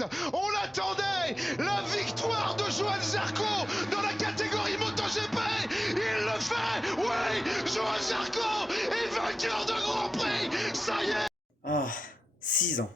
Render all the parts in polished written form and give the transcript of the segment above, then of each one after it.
Yes, on l'attendait. La victoire de Johann Zarco dans la catégorie MotoGP. Il le fait. Oui, Johann Zarco est vainqueur de Grand Prix. Ça y est. Ah, 6 ans.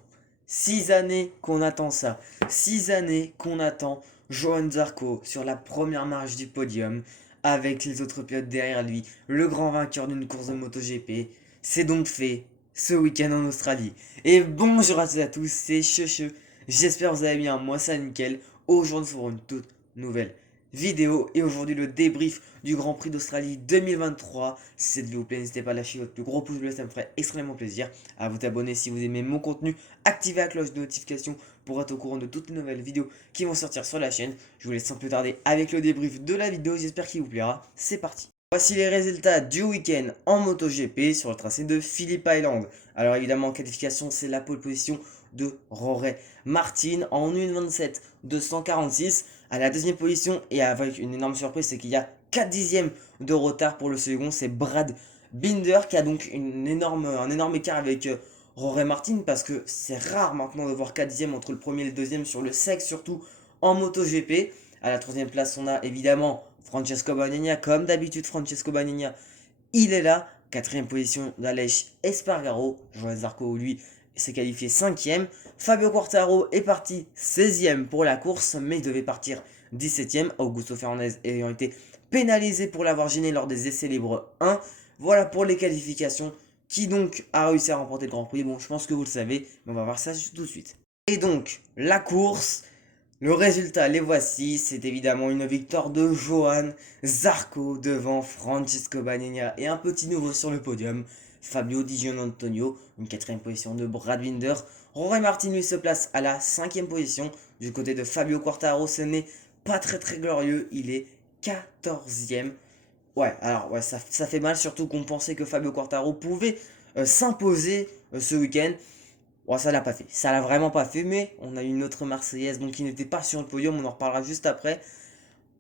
6 années qu'on attend ça. 6 années qu'on attend Johann Zarco sur la première marche du podium avec les autres pilotes derrière lui, le grand vainqueur d'une course de MotoGP. C'est donc fait ce week-end en Australie. Et bonjour à toutes et à tous, c'est Checheux. J'espère que vous allez bien, moi ça nickel. Aujourd'hui pour une toute nouvelle vidéo et aujourd'hui le débrief du Grand Prix d'Australie 2023. Si cette vidéo vous plaît, n'hésitez pas à lâcher votre plus gros pouce bleu, ça me ferait extrêmement plaisir. À vous abonner si vous aimez mon contenu, activez la cloche de notification pour être au courant de toutes les nouvelles vidéos qui vont sortir sur la chaîne. Je vous laisse sans plus tarder avec le débrief de la vidéo, j'espère qu'il vous plaira. C'est parti. Voici les résultats du week-end en MotoGP sur le tracé de Phillip Island. Alors évidemment en qualification c'est la pole position de Jorge Martin en 1.27 246 à la deuxième position, et avec une énorme surprise c'est qu'il y a 4 dixièmes de retard pour le second, c'est Brad Binder qui a donc un énorme écart avec Jorge Martin, parce que c'est rare maintenant de voir 4 dixièmes entre le premier et le deuxième sur le sec, surtout en MotoGP. À la troisième place on a évidemment Francesco Bagnaia, comme d'habitude Francesco Bagnaia, il est là. Quatrième position d'Aleix Espargaro. Johann Zarco, lui, s'est qualifié 5ème. Fabio Quartararo est parti 16ème pour la course, mais il devait partir 17ème. Augusto Fernandez ayant été pénalisé pour l'avoir gêné lors des essais libres 1. Voilà pour les qualifications. Qui donc a réussi à remporter le Grand Prix? Bon, je pense que vous le savez, mais on va voir ça tout de suite. Et donc, la course, le résultat, les voici. C'est évidemment une victoire de Johann Zarco devant Francesco Bagnaia et un petit nouveau sur le podium, Fabio Di Giannantonio. Une quatrième position de Brad Binder. Jorge Martin lui se place à la cinquième position. Du côté de Fabio Quartararo, ce n'est pas très glorieux. Il est 14e. Ouais, alors ouais, ça fait mal, surtout qu'on pensait que Fabio Quartararo pouvait s'imposer ce week-end. Bon, ça l'a pas fait. Ça l'a vraiment pas fait, mais on a une autre Marseillaise donc qui n'était pas sur le podium. On en reparlera juste après.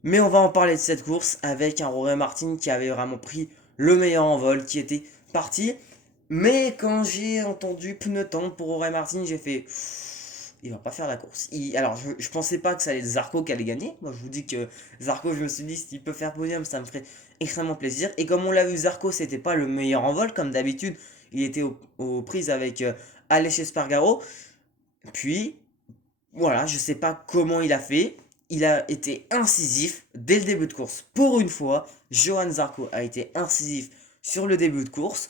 Mais on va en parler de cette course avec un Jorge Martin qui avait vraiment pris le meilleur en vol, qui était parti. Mais quand j'ai entendu pneu tendre pour Jorge Martin, j'ai fait il va pas faire la course. Alors, je pensais pas que ça allait être Zarco qui allait gagner. Moi, je vous dis que Zarco, je me suis dit, s'il peut faire podium, ça me ferait extrêmement plaisir. Et comme on l'a vu, Zarco, c'était pas le meilleur en vol, comme d'habitude. Il était aux prises avec Aleix Espargaro. Puis, voilà, je sais pas comment il a fait. Il a été incisif dès le début de course. Pour une fois, Johann Zarco a été incisif sur le début de course.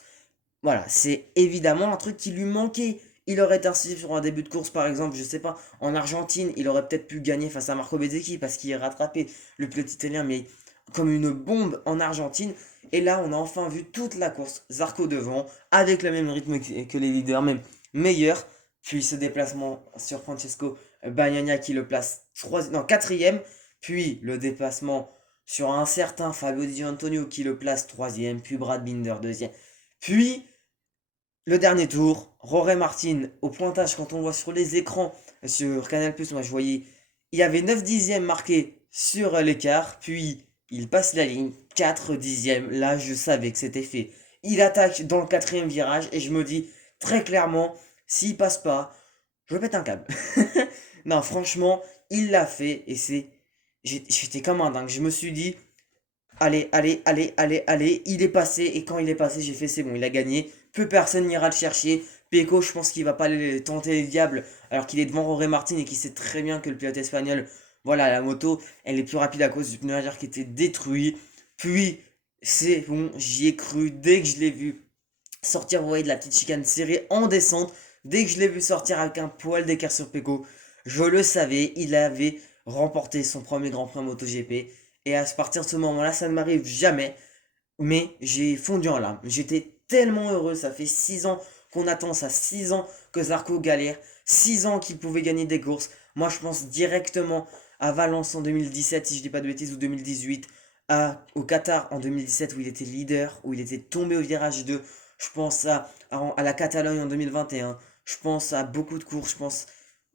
Voilà, c'est évidemment un truc qui lui manquait. Il aurait été incisif sur un début de course, par exemple, je sais pas, en Argentine, il aurait peut-être pu gagner face à Marco Bezzecchi parce qu'il a rattrapé le pilote italien, mais comme une bombe en Argentine. Et là, on a enfin vu toute la course, Zarco devant, avec le même rythme que les leaders, même meilleur. Puis ce déplacement sur Francesco Bagnaia qui le place 4ème. Puis le déplacement sur un certain Fabio Di Giannantonio qui le place 3ème. Puis Brad Binder 2ème. Puis le dernier tour, Jorge Martin au pointage, quand on voit sur les écrans sur Canal+, moi je voyais, il y avait 9 dixièmes marqués sur l'écart, puis il passe la ligne, 4 dixièmes, là je savais que c'était fait. Il attaque dans le quatrième virage et je me dis très clairement, s'il passe pas, je pète un câble. Non, franchement, il l'a fait et j'étais comme un dingue. Je me suis dit, allez, il est passé, et quand il est passé, j'ai fait c'est bon, il a gagné, plus personne n'ira le chercher. Pecco, je pense qu'il va pas aller tenter les diables, alors qu'il est devant Jorge Martin et qu'il sait très bien que le pilote espagnol, voilà, la moto, elle est plus rapide à cause du pneu arrière qui était détruit. Puis, c'est bon, j'y ai cru dès que je l'ai vu sortir, vous voyez, de la petite chicane serrée en descente. Dès que je l'ai vu sortir avec un poil d'écart sur Pecco, je le savais, il avait remporté son premier Grand Prix en MotoGP. Et à partir de ce moment-là, ça ne m'arrive jamais. Mais j'ai fondu en larmes. J'étais tellement heureux. Ça fait 6 ans qu'on attend ça. 6 ans que Zarco galère. 6 ans qu'il pouvait gagner des courses. Moi, je pense directement à Valence en 2017, si je dis pas de bêtises, ou 2018. Au Qatar en 2017, où il était leader, où il était tombé au virage 2. Je pense à la Catalogne en 2021. Je pense à beaucoup de courses. Je pense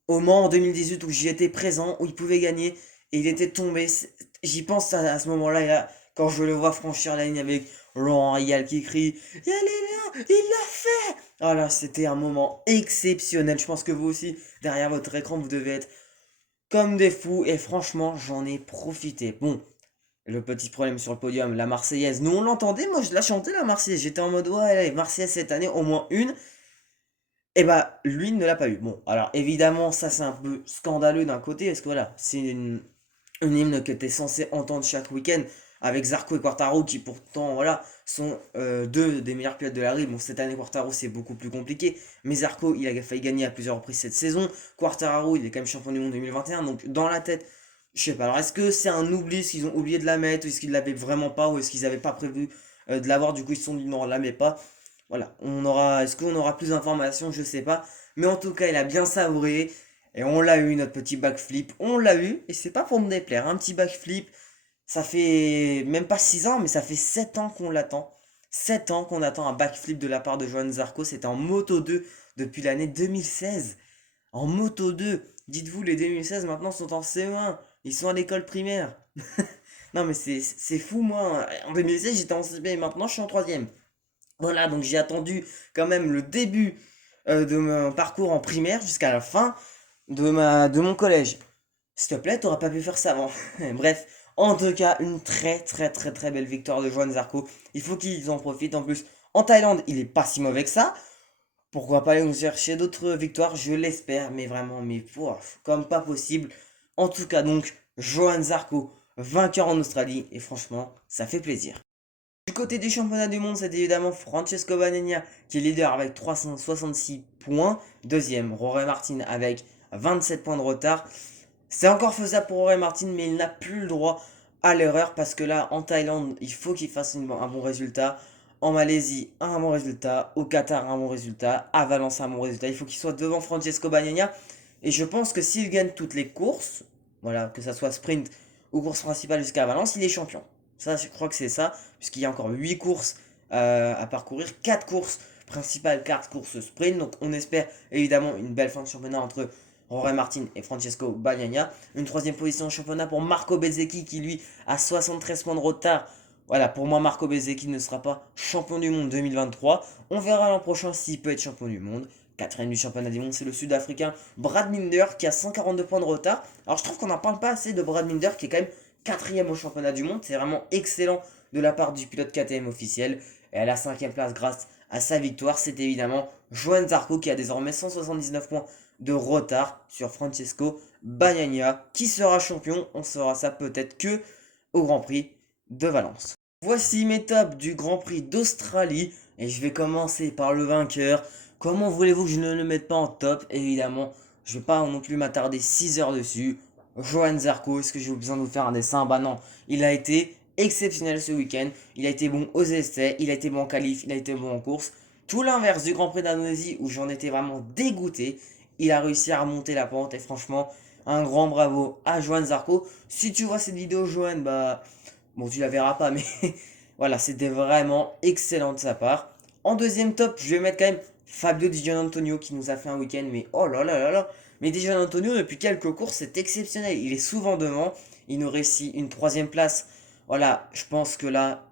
au Mans en 2018 où j'y étais présent, où il pouvait gagner et il était tombé. J'y pense à ce moment-là, et là, quand je le vois franchir la ligne avec Laurent Rial qui crie il est là, il l'a fait! Ah là, c'était un moment exceptionnel. Je pense que vous aussi, derrière votre écran, vous devez être comme des fous. Et franchement, j'en ai profité. Bon, le petit problème sur le podium, la Marseillaise. Nous, on l'entendait, moi, je la chantais, la Marseillaise. J'étais en mode, ouais, allez, Marseillaise cette année, au moins une. Et bah, lui ne l'a pas eu. Bon, alors évidemment, ça c'est un peu scandaleux d'un côté, parce que voilà, c'est une hymne que tu es censé entendre chaque week-end avec Zarco et Quartaro qui pourtant voilà sont deux des meilleurs pilotes de la grille. Bon, cette année Quartaro c'est beaucoup plus compliqué, mais Zarco il a failli gagner à plusieurs reprises cette saison. Quartaro il est quand même champion du monde 2021, donc dans la tête, je sais pas. Alors est-ce que c'est un oubli, est-ce qu'ils ont oublié de la mettre, ou est-ce qu'ils l'avaient vraiment pas, ou est-ce qu'ils avaient pas prévu de l'avoir, du coup ils se sont dit non on la met pas. Voilà, est-ce qu'on aura plus d'informations, je sais pas, mais en tout cas il a bien savouré. Et on l'a eu, notre petit backflip. On l'a eu. Et c'est pas pour me déplaire. Un petit backflip. Ça fait même pas 6 ans, mais ça fait 7 ans qu'on l'attend. 7 ans qu'on attend un backflip de la part de Johan Zarco. C'était en Moto 2 depuis l'année 2016. En Moto 2. Dites-vous, les 2016 maintenant sont en CE1. Ils sont à l'école primaire. Non, mais c'est fou, moi. En 2016, j'étais en CP et maintenant je suis en troisième. Voilà, donc j'ai attendu quand même le début de mon parcours en primaire jusqu'à la fin de mon collège. S'il te plaît, t'aurais pas pu faire ça avant. Bref, en tout cas, une très très très très belle victoire de Johan Zarco. Il faut qu'ils en profitent. En plus, en Thaïlande, il est pas si mauvais que ça. Pourquoi pas aller nous chercher d'autres victoires, je l'espère, mais vraiment, mais comme pas possible. En tout cas, donc, Johan Zarco, vainqueur en Australie, et franchement, ça fait plaisir. Du côté du championnat du monde, c'est évidemment Francesco Bagnaia qui est leader avec 366 points. Deuxième, Rory Martin avec 27 points de retard. C'est encore faisable pour Rory Martin, mais il n'a plus le droit à l'erreur parce que là, en Thaïlande, il faut qu'il fasse un bon résultat. En Malaisie, un bon résultat. Au Qatar, un bon résultat. À Valence, un bon résultat. Il faut qu'il soit devant Francesco Bagnaia. Et je pense que s'il gagne toutes les courses, voilà, que ça soit sprint ou course principale jusqu'à Valence, il est champion. Ça, je crois que c'est ça, puisqu'il y a encore 8 courses à parcourir, 4 courses principales, 4 courses sprint. Donc on espère évidemment une belle fin de championnat entre Rory Martin et Francesco Bagnaia. Une troisième position au championnat pour Marco Bezzecchi qui lui a 73 points de retard. Voilà, pour moi Marco Bezzecchi ne sera pas champion du monde 2023. On verra l'an prochain s'il peut être champion du monde. Quatrième du championnat du monde, c'est le Sud-Africain Brad Binder qui a 142 points de retard. Alors je trouve qu'on n'en parle pas assez de Brad Binder qui est quand même quatrième au championnat du monde. C'est vraiment excellent de la part du pilote KTM officiel. Et à la cinquième place grâce à sa victoire, c'est évidemment Johan Zarco qui a désormais 179 points de retard sur Francesco Bagnaia. Qui sera champion? On saura ça peut-être que au Grand Prix de Valence. Voici mes tops du Grand Prix d'Australie. Et je vais commencer par le vainqueur. Comment voulez-vous que je ne le mette pas en top? Évidemment, je ne vais pas non plus m'attarder 6 heures dessus. Johan Zarco, est-ce que j'ai besoin de vous faire un dessin? Bah non, il a été exceptionnel ce week-end. Il a été bon aux essais, il a été bon en qualif, il a été bon en course. Tout l'inverse du Grand Prix d'Indonésie où j'en étais vraiment dégoûté. Il a réussi à remonter la pente et franchement, un grand bravo à Johan Zarco. Si tu vois cette vidéo, Johan, bah bon, tu la verras pas, mais voilà, c'était vraiment excellent de sa part. En deuxième top, je vais mettre quand même Fabio Di Gianantonio qui nous a fait un week-end, mais oh là là là là. Mais Di Gianantonio, depuis quelques courses, c'est exceptionnel. Il est souvent devant. Il nous réussit une troisième place. Voilà, je pense que là,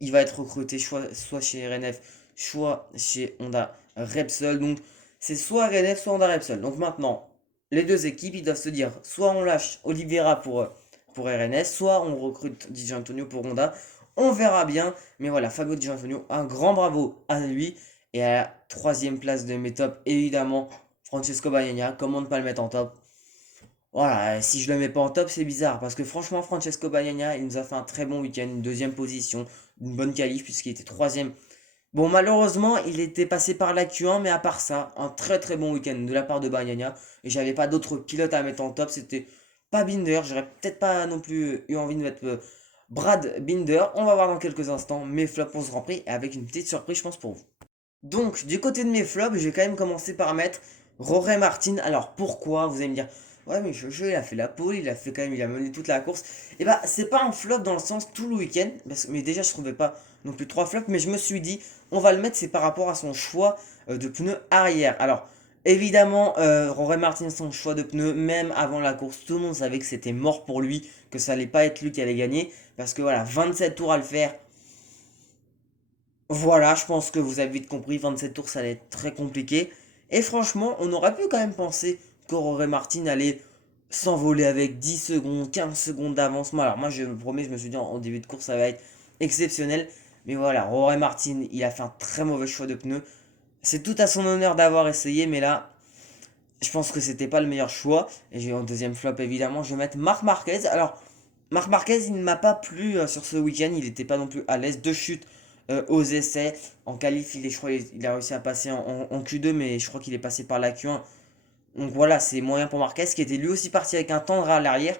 il va être recruté soit chez RNF, soit chez Honda Repsol. Donc, c'est soit RNF, soit Honda Repsol. Donc maintenant, les deux équipes, ils doivent se dire, soit on lâche Oliveira pour RNS, soit on recrute Di Gianantonio pour Honda. On verra bien. Mais voilà, Fabio Di Gianantonio, un grand bravo à lui. Et à la troisième place de mes tops, évidemment, Francesco Bagnaia. Comment ne pas le mettre en top? Voilà, si je le mets pas en top, c'est bizarre. Parce que franchement, Francesco Bagnaia, il nous a fait un très bon week-end. Une deuxième position, une bonne qualif, puisqu'il était troisième. Bon, malheureusement, il était passé par la Q1, mais à part ça, un très très bon week-end de la part de Bagnaia. Et j'avais pas d'autres pilotes à mettre en top. C'était pas Binder. J'aurais peut-être pas non plus eu envie de mettre Brad Binder. On va voir dans quelques instants mes flops pour ce Grand Prix. Avec une petite surprise, je pense, pour vous. Donc, du côté de mes flops, je vais quand même commencer par mettre Rory Martin. Alors, pourquoi? Vous allez me dire, ouais, mais Jojo, il a fait la pole, il a fait quand même, il a mené toute la course. Et bah, c'est pas un flop dans le sens tout le week-end, mais déjà, je trouvais pas non plus trois flops, mais je me suis dit, on va le mettre, c'est par rapport à son choix de pneus arrière. Alors, évidemment, Rory Martin, son choix de pneus, même avant la course, tout le monde savait que c'était mort pour lui, que ça allait pas être lui qui allait gagner, parce que voilà, 27 tours à le faire. Voilà, je pense que vous avez vite compris, 27 tours ça allait être très compliqué. Et franchement, on aurait pu quand même penser qu'Aurore Martin allait s'envoler avec 10 secondes, 15 secondes d'avancement. Alors moi je me promets, je me suis dit en début de course ça va être exceptionnel. Mais voilà, Aurore Martin, il a fait un très mauvais choix de pneus. C'est tout à son honneur d'avoir essayé, mais là, je pense que c'était pas le meilleur choix. Et j'ai en deuxième flop évidemment, je vais mettre Marc Marquez. Alors, Marc Marquez, il ne m'a pas plu sur ce week-end, il n'était pas non plus à l'aise. Deux chutes aux essais. En qualif, je crois, il a réussi à passer en Q2, mais je crois qu'il est passé par la Q1. Donc voilà, c'est moyen pour Marquez, qui était lui aussi parti avec un tendre à l'arrière.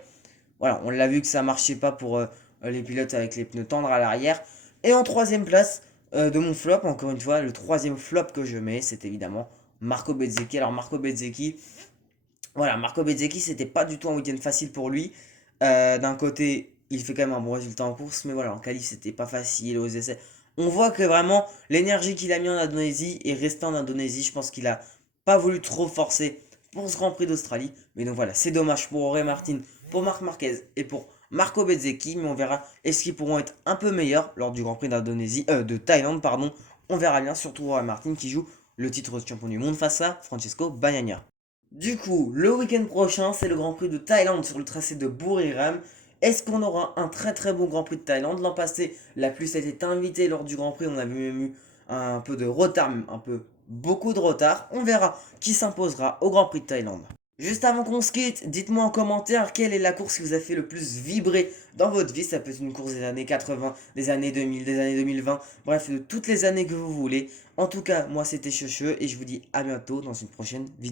Voilà, on l'a vu que ça marchait pas pour les pilotes avec les pneus tendres à l'arrière. Et en troisième place de mon flop, encore une fois, le troisième flop que je mets, c'est évidemment Marco Bezzecchi. Alors Marco Bezzecchi, voilà, Marco Bezzecchi, c'était pas du tout un week-end facile pour lui. D'un côté, il fait quand même un bon résultat en course, mais voilà, en qualif, c'était pas facile aux essais. On voit que vraiment, l'énergie qu'il a mis en Indonésie est restée en Indonésie. Je pense qu'il a pas voulu trop forcer pour ce Grand Prix d'Australie. Mais donc voilà, c'est dommage pour Jorge Martin, pour Marc Marquez et pour Marco Bezzecchi. Mais on verra, est-ce qu'ils pourront être un peu meilleurs lors du Grand Prix d'Indonésie, de Thaïlande, pardon. On verra bien, surtout Jorge Martin qui joue le titre de champion du monde face à Francesco Bagnaia. Du coup, le week-end prochain, c'est le Grand Prix de Thaïlande sur le tracé de Buriram. Est-ce qu'on aura un très très bon Grand Prix de Thaïlande? L'an passé, la pluie a été invitée lors du Grand Prix. On avait même eu un peu de retard, même un peu beaucoup de retard. On verra qui s'imposera au Grand Prix de Thaïlande. Juste avant qu'on se quitte, dites-moi en commentaire quelle est la course qui vous a fait le plus vibrer dans votre vie. Ça peut être une course des années 80, des années 2000, des années 2020, bref, de toutes les années que vous voulez. En tout cas, moi c'était Checheux et je vous dis à bientôt dans une prochaine vidéo.